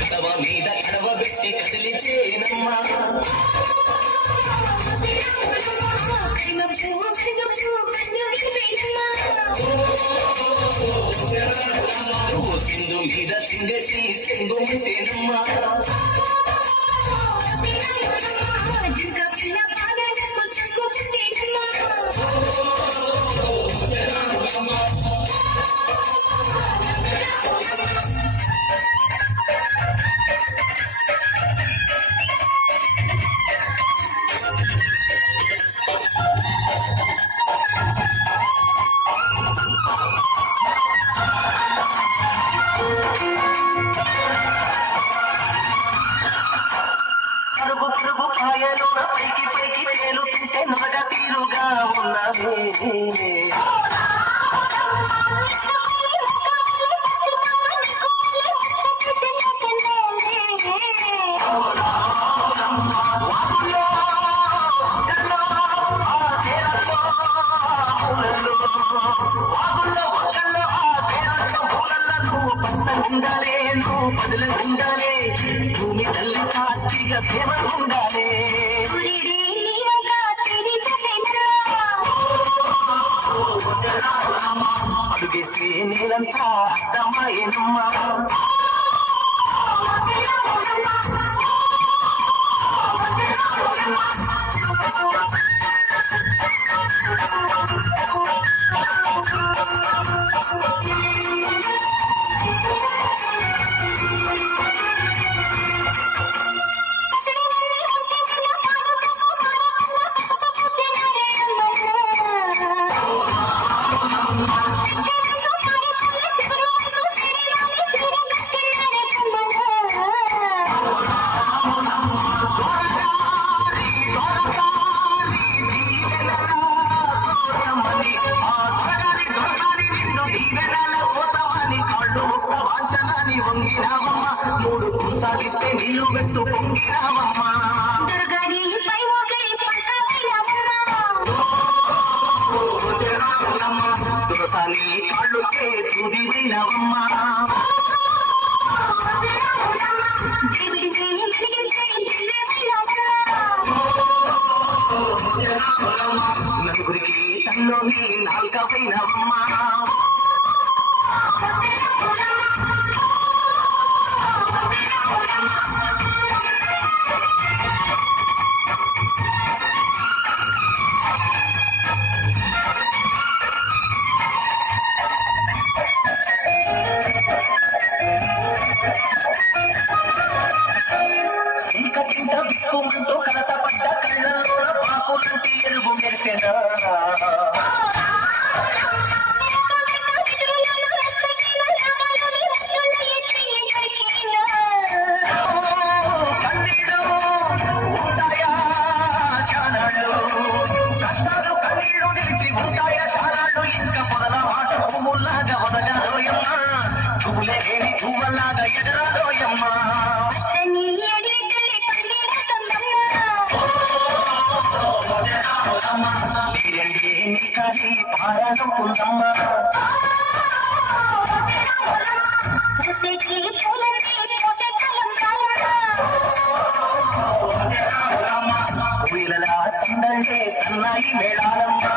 కడవ మీద కడవ పెట్టి కదిలితేనమ్మా సింధు మీద సింగేసి సింగుంటేనమ్మా పైకి పైకి తేలుతుంటే నొరగ తీరుగా ఉన్నది ఉండాలే నువ్వు పదులు ఉండాలే భూమి తల్లి సాక్షిగా సేవ ఉండాలే అడుగేస్తే నేలంతా అర్థమాయనమ్మా మూడు సాగిస్తే నీళ్ళు పెట్టు పొంగిరావమ్మా దురసాని కాళ్ళుకే తుదివైనవమ్మా నలుగురికి తల్లోని నాలుగవైనవమ్మా సీకటింత బిక్కుమంటూ కలత పడ్డ కళ్ళల్లో పాకులంటి ఎరుగు మెరిసెనా కష్టాలు కన్నీళ్ళు నిలిచి ఉంటాయా శానాలు ఇంకా పొదల మాట పువ్వుల్లాగా వదగాలోయమ్మా పువ్వులే లేని పువ్వుల్లాగా ఎదరాలోయమ్మా నీరండి నీ కాలి పారాడుతుందమ్మా వీళ్ళ సందడే సన్నాయి మేడాలమ్మా